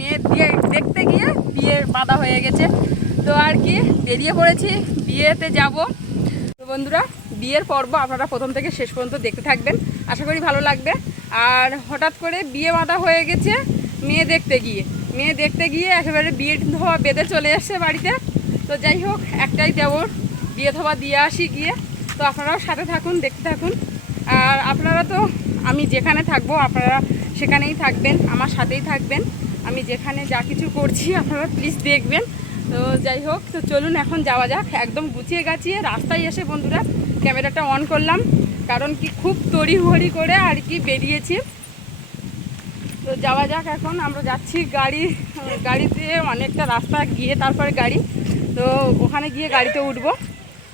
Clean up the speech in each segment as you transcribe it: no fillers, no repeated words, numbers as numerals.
মেয়ে দিয়ে দেখতে গিয়ে বিয়ে বাঁধা হয়ে গেছে। তো আর কি বেরিয়ে পড়েছি, বিয়েতে যাব। তো বন্ধুরা, বিয়ের পর্ব আপনারা প্রথম থেকে শেষ পর্যন্ত দেখতে থাকবেন, আশা করি ভালো লাগবে। আর হঠাৎ করে বিয়ে বাঁধা হয়ে গেছে মেয়ে দেখতে গিয়ে একেবারে বিয়ে ধোয়া বেঁধে চলে এসছে বাড়িতে। তো যাই হোক, একটাই দেবর, বিয়ে ধোয়া দিয়ে আসি গিয়ে। তো আপনারাও সাথে থাকুন, দেখতে থাকুন। আর আপনারা তো আমি যেখানে থাকবো আপনারা সেখানেই থাকবেন, আমার সাথেই থাকবেন। আমি যেখানে যা কিছু করছি আপনারা প্লিজ দেখবেন। তো যাই হোক, তো চলুন এখন যাওয়া যাক। একদম গুছিয়ে গাছিয়ে রাস্তায় এসে বন্ধুরা ক্যামেরাটা অন করলাম, কারণ কি খুব তড়িঘড়ি করে আর কি বেরিয়েছি। তো যাওয়া যাক, এখন আমরা যাচ্ছি গাড়িতে অনেকটা রাস্তা গিয়ে তারপরে গাড়ি। তো ওখানে গিয়ে গাড়িতে উঠবো।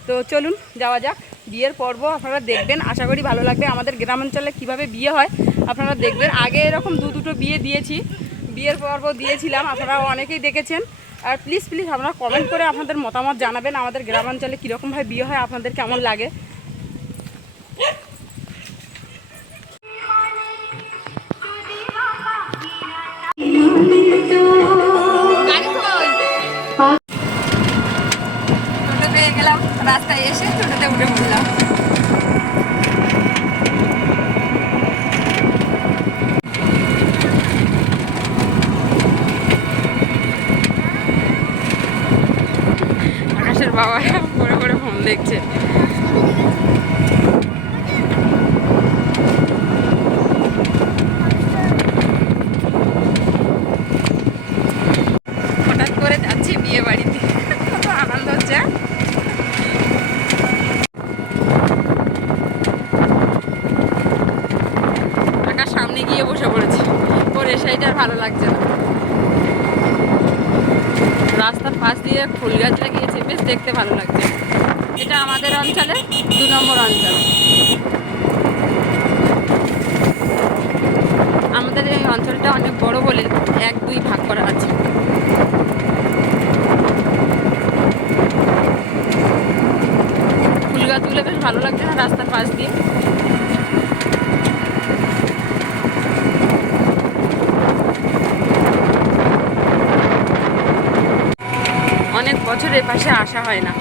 তো চলুন যাওয়া যাক। বিয়ের পর্ব আপনারা দেখবেন, আশা করি ভালো লাগবে। আমাদের গ্রামাঞ্চলে কিভাবে বিয়ে হয় আপনারা দেখবেন। আগে এরকম দুটো বিয়ের পর্ব দিয়েছিলাম, আপনারা অনেকেই দেখেছেন। আর প্লিজ আপনারা কমেন্ট করে আপনাদের মতামত জানাবেন, আমাদের গ্রামাঞ্চলে কীরকমভাবে বিয়ে হয়, আপনাদের কেমন লাগে। টোটো পেয়ে গেলাম, রাস্তায় এসে টোটোতে উঠে পড়লাম। আকাশের বাবা পরে ফোন দেখছে। হঠাৎ করে যাচ্ছি বিয়ে বাড়িতে, কত আনন্দ হচ্ছে। আকাশ সামনে গিয়ে বসে পড়েছে, ওর এসাইটা আর ভালো লাগছে না। রাস্তার পাশ দিয়ে ফুল গাছ লাগিয়েছে, বেশ দেখতে ভালো লাগছে। এটা আমাদের অঞ্চলে 2 নম্বর অঞ্চল। আমাদের এই অঞ্চলটা অনেক বড় বলে 1-2 ভাগ করা আছে। ফুল গাছগুলো বেশ ভালো লাগছে না রাস্তার পাশ দিয়ে। অনেক বছরের পাশে আসা হয় না।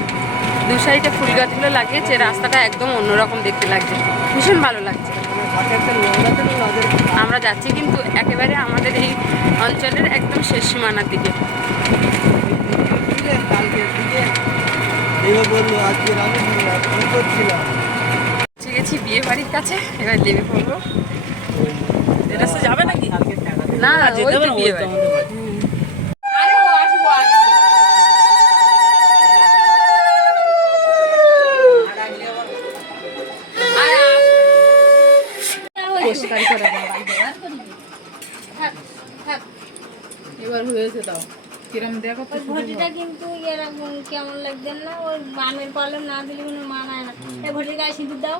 2 সাইডে ফুল গাছগুলো লাগিয়েছে, রাস্তাটা একদম অন্যরকম দেখতে লাগছে, ভীষণ ভালো লাগছে। আমরা যাচ্ছি কিন্তু একেবারে আমাদের এই অঞ্চলের একদম শেষ সীমানার দিকে। গেছি বিয়ে বাড়ির কাছে, এবার নেমে পড়বো। এটা যাবে নাকি? না, যেতে হবে বিয়ে বাড়ি। এবার হয়েছে তাও কিরম দেখো ঘটিটা কিন্তু এরকম কেমন লাগছে না, ওই বানের পালন না দিলে কোনো মানায় না। এই ঘটির গায়ে সিঁদুর দাও,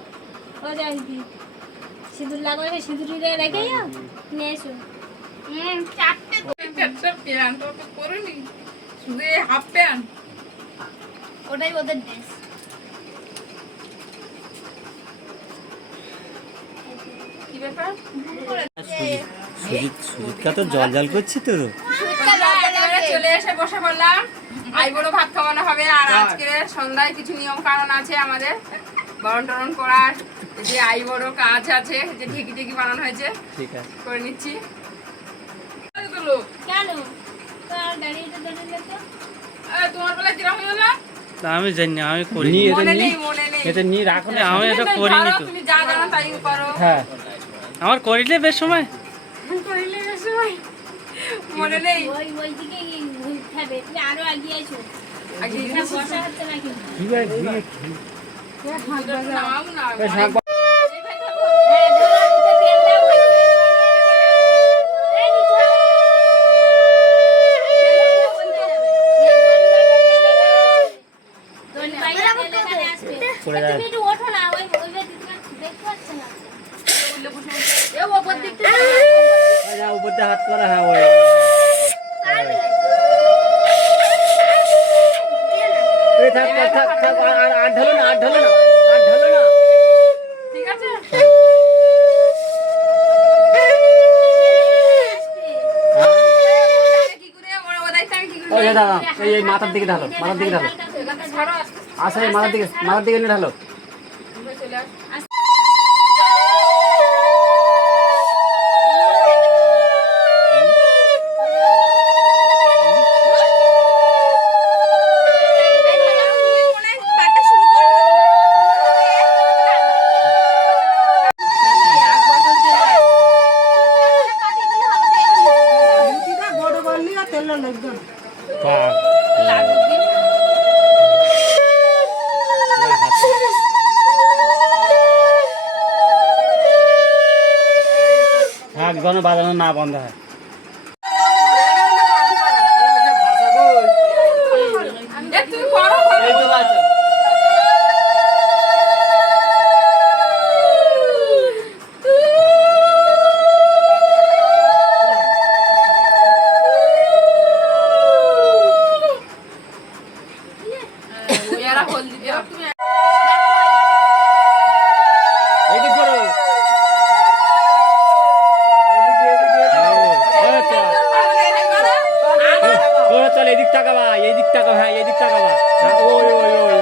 ও জানতি সিঁদুর লাগাই, সেই সিঁদুরিটা রেখে যাও, নিয়ে এসো। 4টে প্যান্ট তো পরিনি, শুধু হাফ প্যান্ট, ওটাই ওদের ড্রেস। কি ব্যাপার? সুজিতকা তো জল করছি তো। চলে এসে বসে পড়লাম, আইবুড়ো ভাত খাওয়ানো হবে। আর আজকে সন্ধ্যায় কিছু নিয়ম কারণ আছে আমাদের, বরণ টরণ করার, যে আইবুড়ো কাজ আছে, যে ঢেকি বানানো হয়েছে, ঠিক আছে করে নিচ্ছি। কেন গাড়িটা ধরে যেত? তোমার বেলা কিরকম হলো? আমি জানি, আমি করিনি। মনে নেই। এটা নিয়ে রাখো না, আমি এটা করিনি তো। তুমি যা জানো তাই করো। হ্যাঁ, আমার করিলে বেশ সময় মনে নেই। ওই দিকে খাবে, তুমি আরো আগিয়ে আছো, বসা হচ্ছে না কিন্তু। নামাবো না। ওঠো না, ওই দেখতে পাচ্ছ না, উপর দিয়ে হাত করা। হ্যাঁ, ওই আর ঢালো না। ঠিক আছে। ওই দাদা এই মাথার দিকে ঢালো, মাথার দিকে ঢালো। আসলে মাথার দিকে নিয়ে ঢালো। একদম বাজানো না বন্ধ হয়। এদিক তাকাবা, এদিক তাকাবা, হ্যাঁ এদিক তাকাবা। ওই ওই ওই ওই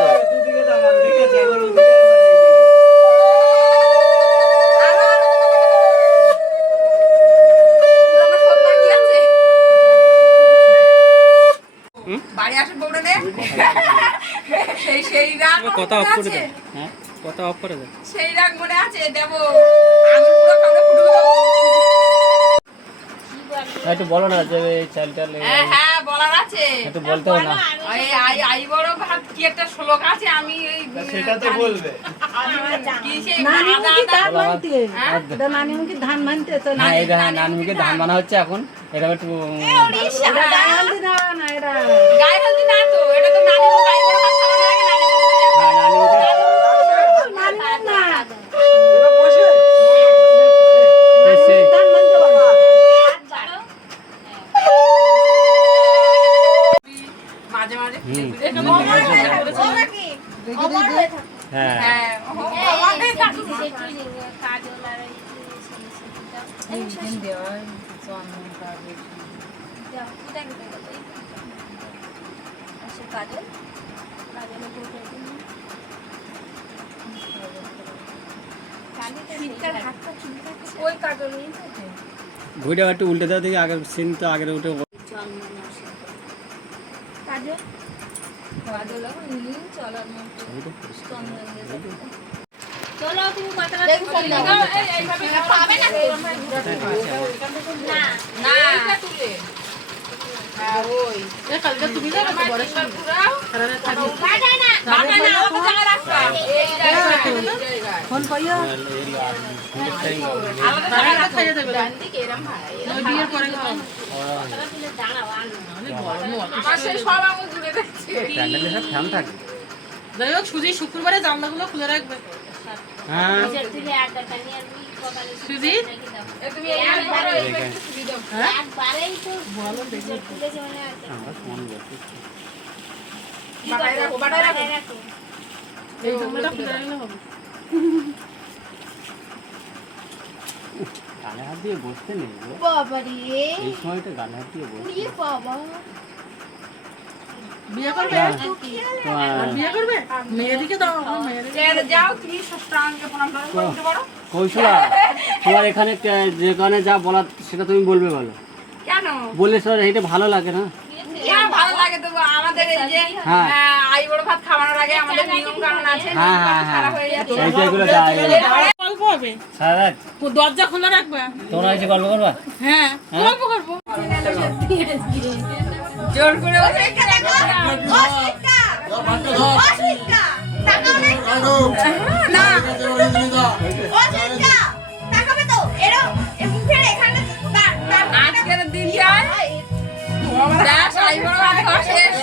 বাড়ি আসে বউরে নে সেই রাগ কথা অফ করে দে। হ্যাঁ কথা অফ করে দে। সেই রাগ মনে আছে দেবো আমি পুরো কাউকে ফুটবো দেবো। একটু বলো না যে এই চালটা হ্যাঁ বলার আছে। একটু বলতে হবে না। আই বড় ভাত কি একটা শ্লোক আছে আমি এই সেটা তো বলবে। কি সেই নানিমুখী ধান মানতে তো না এই দেখা নানুকে ধান বানা হচ্ছে এখন। এটা একটু গায়ে হলদি না না এটা গায়ে হলদি না তো এটা তো নানি মুখ আই বড় ভাত খাওয়ানোর আগে নানি মুখ হ্যাঁ নানুকে না এসে ধান মানতে পারো মাঝে মাঝে হ্যাঁ হ্যাঁ ওই কাজল ঘুরে একটু উল্টে দাও দেখি আগের সিন তো আগের উঠে চলো তুমি কথা ফোন করিও ফ্যান থাকে। যাই হোক সুজি শুক্রবারে জানলাগুলো খুলে রাখবে। হ্যাঁ সুজি তুমি একবারেই তো ভালো দেখে আমরা ফোন করছি। বাটাই রাখো এই জানলাটা খুলে রাখলে হবে। গালে হাত দিয়ে বসতে নেই গো। বাবা রে এই সময়টা গালে হাত দিয়ে বসতে উড়িয়ে বাবা বিয়ে করবে আর বিয়ে করবে মেয়েদিকে দাও আমার মেয়েদিকে যাও তুমি ষষ্ঠাঙ্গে প্রণাম করতে পারো কৌশলা তোমার এখানে যেখানে যা বলার সেটা তুমি বলবে বলো। কেন বললে স্যার এটা ভালো লাগে না? হ্যাঁ ভালো লাগে তো আমাদের এই যে হ্যাঁ। আই বড় ভাত খাওয়ানোর আগে আমাদের নিয়ম কানুন আছে হ্যাঁ হ্যাঁ হ্যাঁ এই যেগুলো গল্প হবে সারা রাত দরজা খোলা রাখবে। তোমরা এসে গল্প করবা? হ্যাঁ গল্প করবো। জোর করে না আজকের দিনটায় ব্যাস আই বড় ভাত খাওয়া শেষ।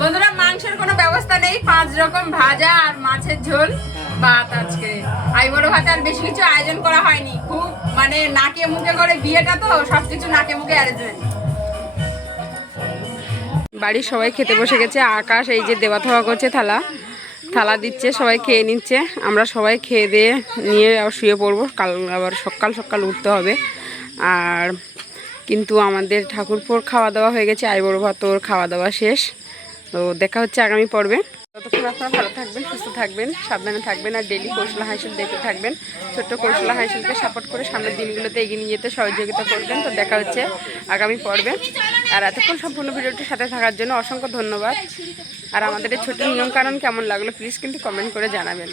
বন্ধুরা মাংসের কোনো ব্যবস্থা নেই, 5 রকম ভাজা আর মাছের ঝোল ভাত আজকে। আই বড় ভাতে আর বেশি কিছু আয়োজন করা হয়নি, খুব মানে নাকে মুখে করে বিয়েটা তো সবকিছু নাকে মুখে অ্যারেঞ্জমেন্ট। বাড়ির সবাই খেতে বসে গেছে, আকাশ এই যে দেওয়া থাওয়া করছে থালা, থালা দিচ্ছে, সবাই খেয়ে নিচ্ছে। আমরা সবাই খেয়ে দিয়ে নিয়ে আবার শুয়ে পড়বো, কাল আবার সকাল সকাল উঠতে হবে। আর কিন্তু আমাদের ঠাকুরপুর খাওয়া দাওয়া হয়ে গেছে, আই বড় ভাতর খাওয়া দাওয়া শেষ। তো দেখা হচ্ছে আগামী পর্বে। ততক্ষণ আপনারা ভালো থাকবেন, সুস্থ থাকবেন, সাবধানে থাকবেন, আর ডেইলি কৌশলা হাইসেল দেখতে থাকবেন। ছোট্ট কৌশলা হাইসেলকে সাপোর্ট করে সামনের দিনগুলোতে এগিয়ে নিয়ে যেতে সহযোগিতা করবেন। তো দেখা হচ্ছে আগামী পর্বে। আর এতক্ষণ সম্পূর্ণ ভিডিওটির সাথে থাকার জন্য অসংখ্য ধন্যবাদ। আর আমাদের এই ছোট্ট নিয়মকানুন কেমন লাগলো প্লিজ কিন্তু কমেন্ট করে জানাবেন।